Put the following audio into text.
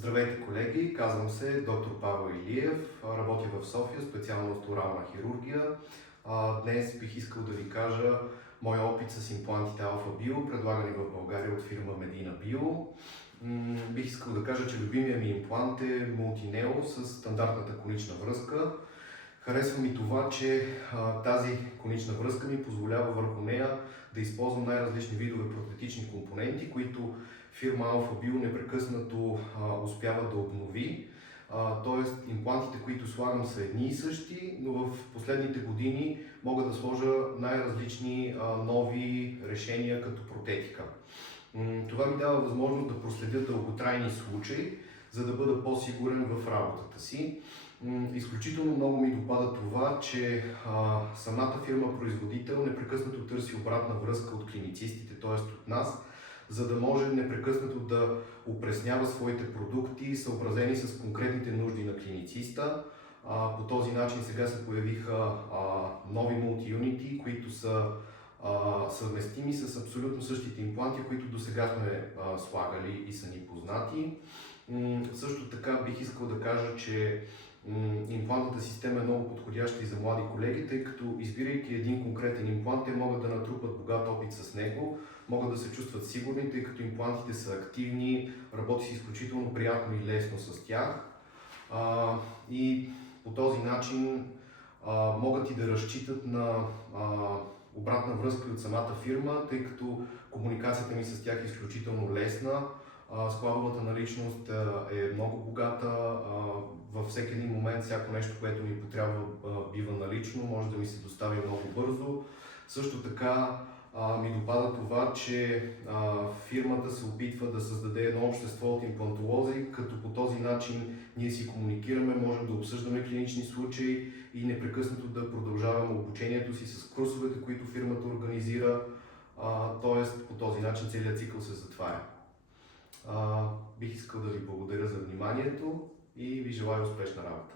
Здравейте, колеги! Казвам се доктор Павел Илиев, работя в София, специалност орална хирургия. Днес бих искал да ви кажа моя опит с имплантите Алфа Био, предлагани в България от фирма Медина Био. Бих искал да кажа, че любимия ми имплант е Multineo с стандартната конична връзка. Харесва ми това, че тази конична връзка ми позволява върху нея да използвам най-различни видове протетични компоненти, които фирма Алфа Био непрекъснато успява да обнови. Тоест, имплантите, които слагам, са едни и същи, но в последните години мога да сложа най-различни нови решения като протетика. Това ми дава възможност да проследя дълготрайни случаи, за да бъда по-сигурен в работата си. Изключително много ми допада това, че самата фирма-производител непрекъснато търси обратна връзка от клиницистите, т.е. от нас, за да може непрекъснато да опреснява своите продукти, съобразени с конкретните нужди на клинициста. По този начин сега се появиха нови мултиюнити, които са съвместими с абсолютно същите импланти, които досега сме слагали и са ни познати. Също така бих искал да кажа, че имплантната система е много подходяща и за млади колеги, тъй като избирайки един конкретен имплант, те могат да натрупат богат опит с него, могат да се чувстват сигурни, тъй като имплантите са активни, работи се изключително приятно и лесно с тях. И по този начин могат и да разчитат на обратна връзка от самата фирма, тъй като комуникацията ми с тях е изключително лесна. Складовата наличност е много богата. Във всеки един момент всяко нещо, което ми потрябва, бива налично, може да ми се достави много бързо. Също така ми допада това, че фирмата се опитва да създаде едно общество от имплантолози, като по този начин ние си комуникираме, можем да обсъждаме клинични случаи и непрекъснато да продължаваме обучението си с курсовете, които фирмата организира. Тоест по този начин целият цикъл се затваря. Бих искал да ви благодаря за вниманието и ви желая успешна работа.